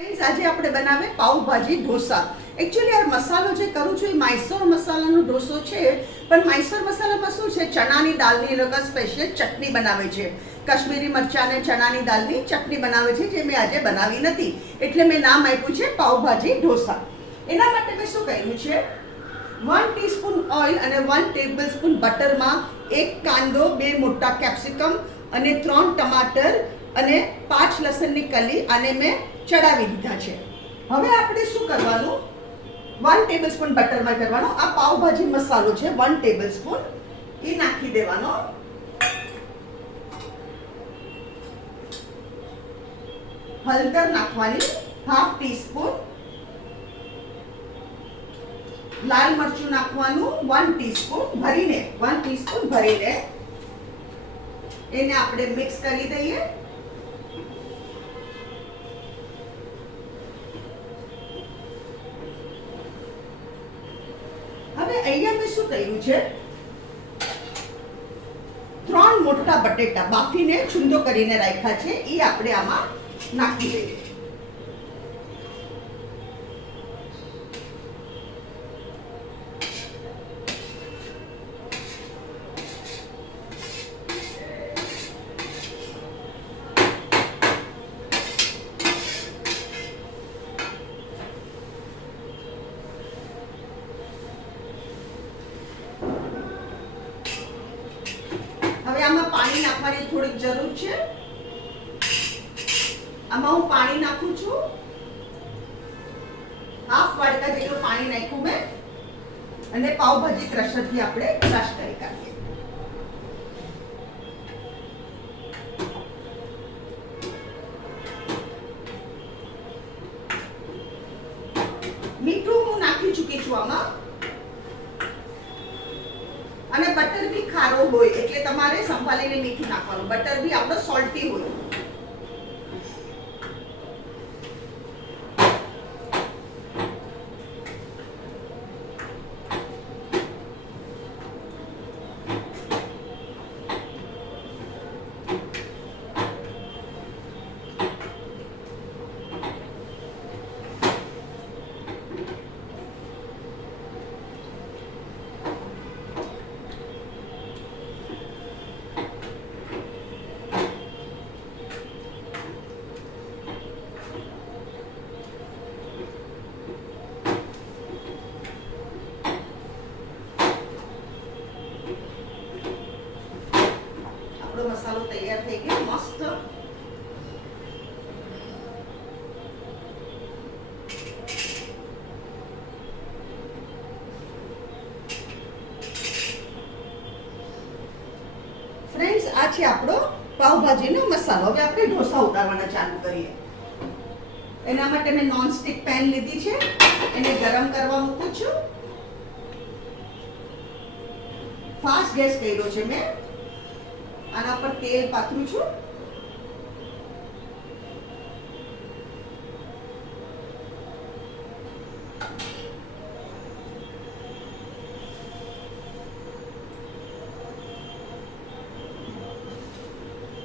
આજે આપણે બનાવે પાવભાજી ઢોસા. એકચ્યુઅલી આ મસાલો જે કરું છું એ મૈસૂર મસાલાનો ઢોસો છે, પણ મૈસૂર મસાલામાં શું છે, ચણાની દાળની લોકો સ્પેશિયલ ચટણી બનાવે છે. કાશ્મીરી મરચાં અને ચણાની દાળની ચટણી બનાવે છે, જે મેં આજે બનાવી નથી, એટલે મેં નામ આપ્યું છે પાવભાજી ઢોસા. એના માટે મેં શું કર્યું છે, 1 ટીસ્પૂન ઓઇલ અને 1 ટેબલસ્પૂન બટરમાં 1 કાંદો, 2 મોટા કેપ્સિકમ અને 3 ટમાટર અને 5 લસણની કલી આને મેં ચડાવી દીધા છે. હવે આપણે શું કરવાનું, 1 ટેબલસ્પૂન બટરમાં કરવાનો. આ પાવભાજી મસાલો છે 1 ટેબલસ્પૂન, એ નાખી દેવાનો. હળદર નાખવાની ½ ટીસ્પૂન. લાલ મરચું નાખવાનું 1 ટીસ્પૂન ભરીને, 1 ટીસ્પૂન ભરીને એને આપણે મિક્સ કરી દઈએ. હવે અહીંયા મેં શું કર્યું છે, 3 મોટા બટેટા બાફીને છુંદો કરીને રાખ્યા છે, એ આપણે આમાં નાખી દઈએ. હવે આમાં પાણી નાખવાની થોડીક જરૂર છે. આમાં હું પાણી નાખું છું, ½ વાડકા જેટલું પાણી નાખ્યું મેં, અને પાવભાજી ક્રશરથી આપણે ક્રશ કરી કાઢીએ. મીઠું હું નાખી ચૂકી છું આમાં, અને બટર બી ખારો હોય એટલે તમારે સંભાળીને મીઠું નાખવાનું. બટર બી આપણો સોલ્ટી હોય. મસાલો તૈયાર થઈ ગયો મસ્ત. ફ્રેન્ડ્સ, આ છે આપણો પાવભાજીનો મસાલો. હવે આપણે ઢોસા ઉતારવાના ચાલુ કરીએ. એના માટે મેં નોનસ્ટિક પેન લીધી છે, એને ગરમ કરવા મૂકું છું. ફાસ્ટ ગેસ કર્યો છે મેં. આના પર તેલ પાથરું છું.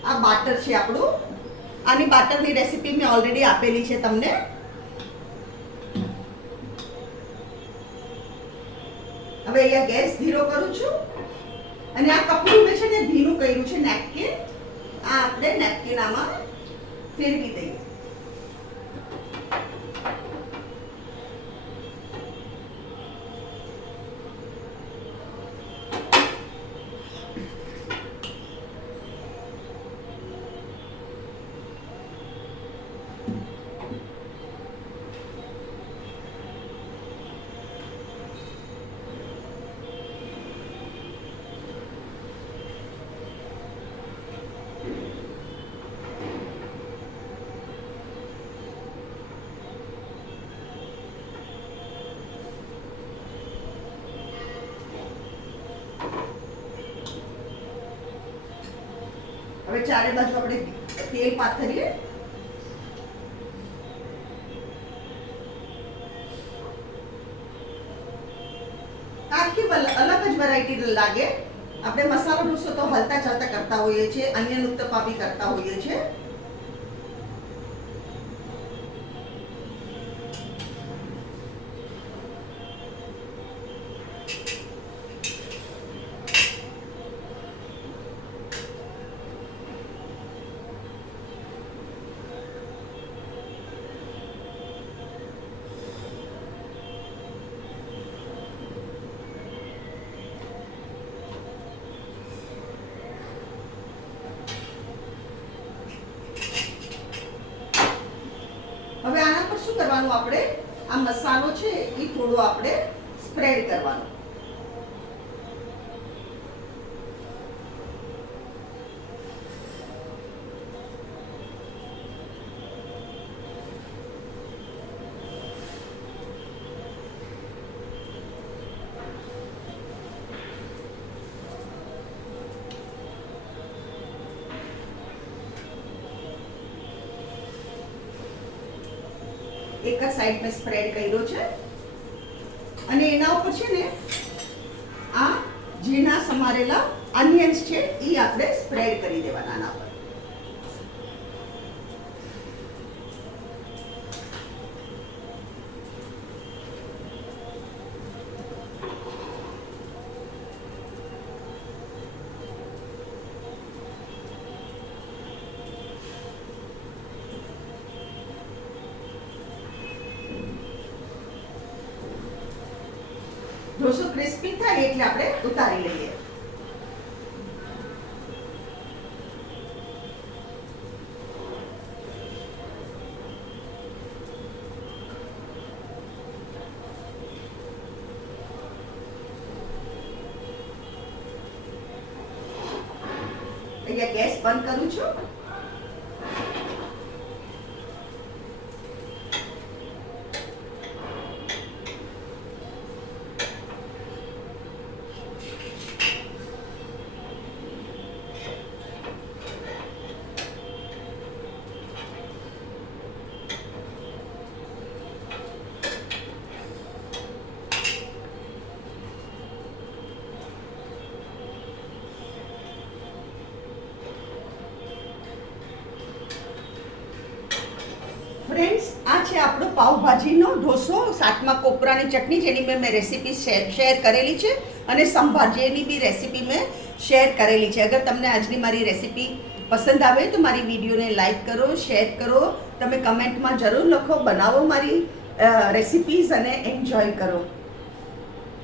આ બાટર છે આપણું. આની બાટરની રેસીપી મેં ઓલરેડી આપેલી છે તમને. હવે અહીંયા ગેસ ધીરો કરું છું, અને આ કપડું મેં છે ને ભીનું કર્યું છે, નેપકિન. આ આપણે નેપકિન આમાં ફેરવી દઈએ. હવે ચારે બાજુ આપણે તેલ પાથરીએ. આખી અલગ જ વેરાયટી લાગે. આપણે મસાલો ઢોસો તો હલતા ચાલતા કરતા હોઈએ છીએ, અન્ય ઉત્તપા બી કરતા હોઈએ છીએ. શું કરવાનું, આપણે આ મસાલો છે એ થોડો આપણે સ્પ્રેડ કરવાનો. એક જ સાઈડ મેં સ્પ્રેડ કર્યો છે અને એના ઉપર છે ને આ ઝીણા સમારેલા ઓનિયન્સ છે એ આપણે સ્પ્રેડ કરી દેવાના આના પર. ઢોસો ક્રિસ્પી થાય એટલે આપણે ઉતારી લઈએ. અહીંયા ગેસ બંધ કરું છું. ફ્રેન્ડ્સ, આ છે આપણો પાવભાજીનો ઢોસો સાથમાં કોપરાની ચટણી, જેની મેં રેસીપી શેર કરેલી છે અને સંભાજીની બી રેસીપી મેં શેર કરેલી છે. અગર તમને આજની મારી રેસીપી પસંદ આવે તો મારી વિડીયોને લાઈક કરો, શેર કરો, તમે કમેન્ટમાં જરૂર લખો, બનાવો મારી રેસીપીઝ અને એન્જોય કરો.